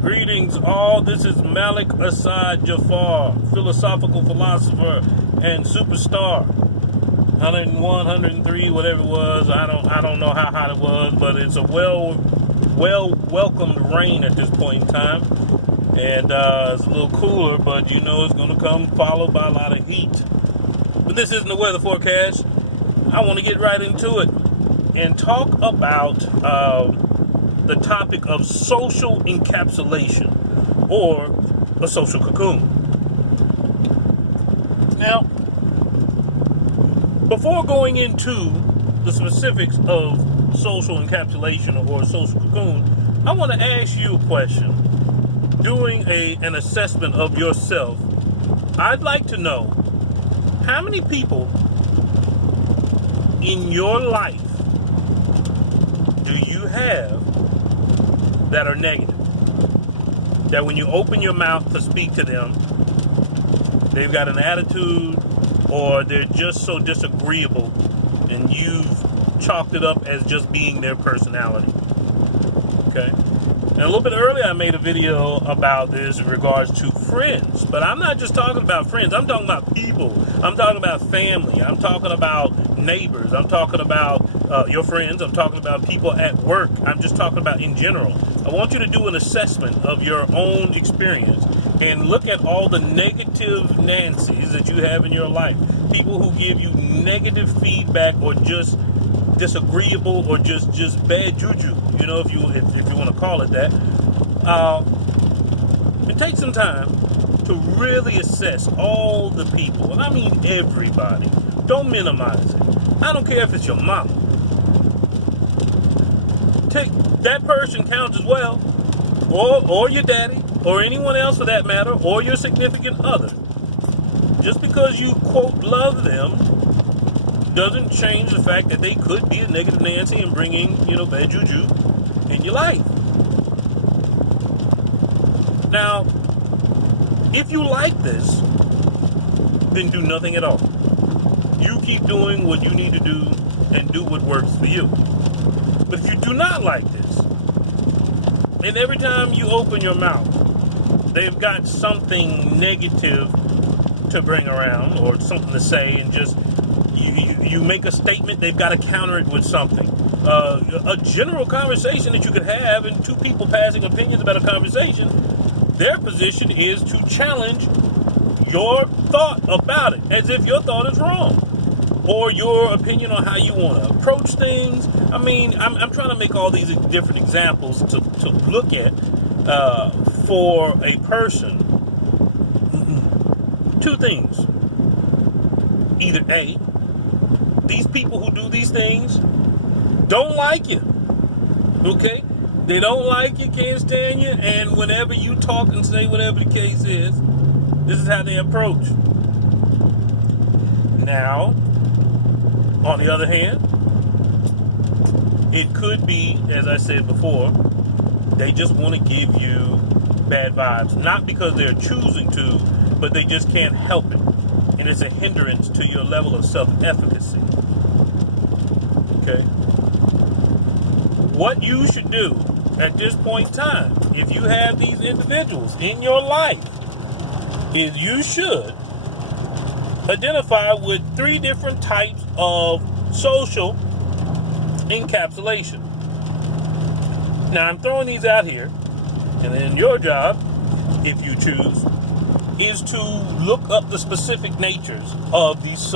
Greetings all, this is Malik Assad Jafar, philosophical philosopher and superstar. 101, 103, whatever it was, I don't know how hot it was, but it's a well welcomed rain at this point in time. And it's a little cooler, but you know it's going to come followed by a lot of heat. But this isn't the weather forecast. I want to get right into it and talk about the topic of social encapsulation or a social cocoon. Now, before going into the specifics of social encapsulation or social cocoon, I want to ask you a question. Doing an assessment of yourself, I'd like to know how many people in your life do you have that are negative? That when you open your mouth to speak to them, they've got an attitude or they're just so disagreeable and you've chalked it up as just being their personality. Okay? And a little bit earlier I made a video about this in regards to friends. But I'm not just talking about friends. I'm talking about people. I'm talking about family. I'm talking about neighbors. I'm talking about your friends. I'm talking about people at work. I'm just talking about in general. I want you to do an assessment of your own experience and look at all the negative Nancy's that you have in your life. People who give you negative feedback or just disagreeable or just bad juju, you know, if you want to call it that. It takes some time to really assess all the people. I mean everybody. Don't minimize it. I don't care if it's your mama. That person counts as well, or your daddy, or anyone else for that matter, or your significant other. Just because you, quote, love them doesn't change the fact that they could be a negative Nancy and bringing, bad juju in your life. Now, if you like this, then do nothing at all. You keep doing what you need to do and do what works for you. But if you do not like this, and every time you open your mouth, they've got something negative to bring around or something to say, and just you make a statement, they've got to counter it with something. A general conversation that you could have, and two people passing opinions about a conversation, their position is to challenge your thought about it, as if your thought is wrong, or your opinion on how you want to approach things. I mean, I'm trying to make all these different examples to look at for a person. Two things. Either A, these people who do these things don't like you. Okay? They don't like you, can't stand you, and whenever you talk and say whatever the case is, this is how they approach. Now, on the other hand, it could be, as I said before, they just want to give you bad vibes. Not because they're choosing to, but they just can't help it. And it's a hindrance to your level of self-efficacy. Okay? What you should do at this point in time, if you have these individuals in your life, is you should identify with 3 different types of social encapsulation. Now, I'm throwing these out here, and then your job, if you choose, is to look up the specific natures of these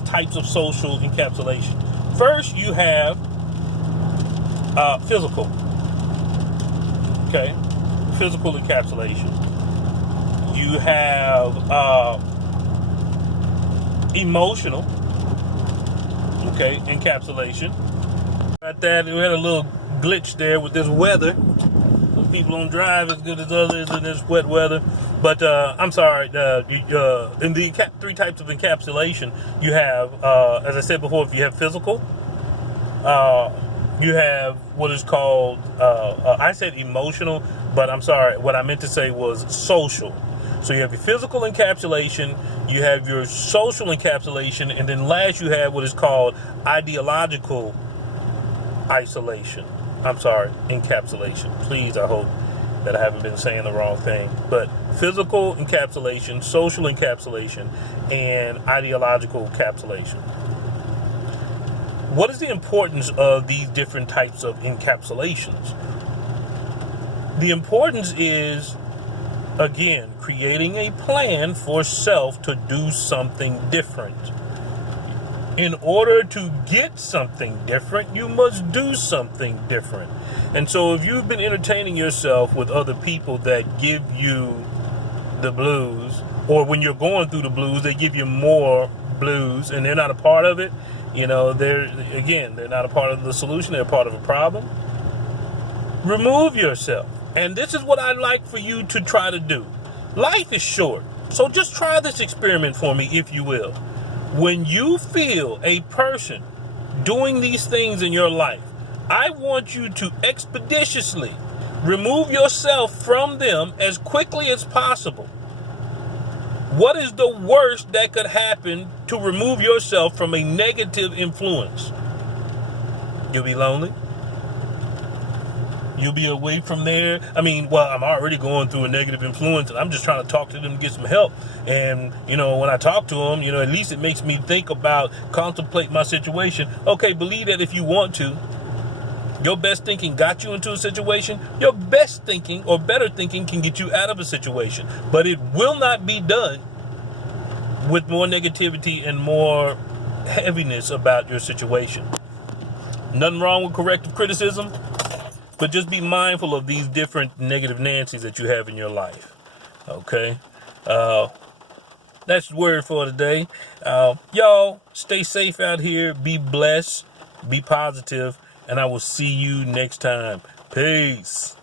types of social encapsulation. First, you have physical. Okay, physical encapsulation. You have emotional, encapsulation. Right there, we had a little glitch there with this weather. Some people don't drive as good as others in this wet weather. But I'm sorry, in the 3 types of encapsulation, you have, as I said before, if you have physical, you have what is called, I said emotional, but I'm sorry, what I meant to say was social. So you have your physical encapsulation, you have your social encapsulation, and then last you have what is called ideological isolation. I'm sorry, encapsulation. Please, I hope that I haven't been saying the wrong thing. But physical encapsulation, social encapsulation, and ideological encapsulation. What is the importance of these different types of encapsulations? The importance is, again, creating a plan for self to do something different. In order to get something different, you must do something different. And so if you've been entertaining yourself with other people that give you the blues, or when you're going through the blues, they give you more blues and they're not a part of it, they're not a part of the solution, they're a part of a problem. Remove yourself. And this is what I'd like for you to try to do. Life is short, so just try this experiment for me, if you will. When you feel a person doing these things in your life, I want you to expeditiously remove yourself from them as quickly as possible. What is the worst that could happen to remove yourself from a negative influence? You'll be lonely. You'll be away from there. I'm already going through a negative influence, and I'm just trying to talk to them to get some help. And, when I talk to them, at least it makes me think about, contemplate my situation. Okay, believe that if you want to. Your best thinking got you into a situation. Your best thinking or better thinking can get you out of a situation. But it will not be done with more negativity and more heaviness about your situation. Nothing wrong with corrective criticism. But just be mindful of these different negative Nancy's that you have in your life. Okay? That's the word for today. Y'all, stay safe out here. Be blessed. Be positive. And I will see you next time. Peace.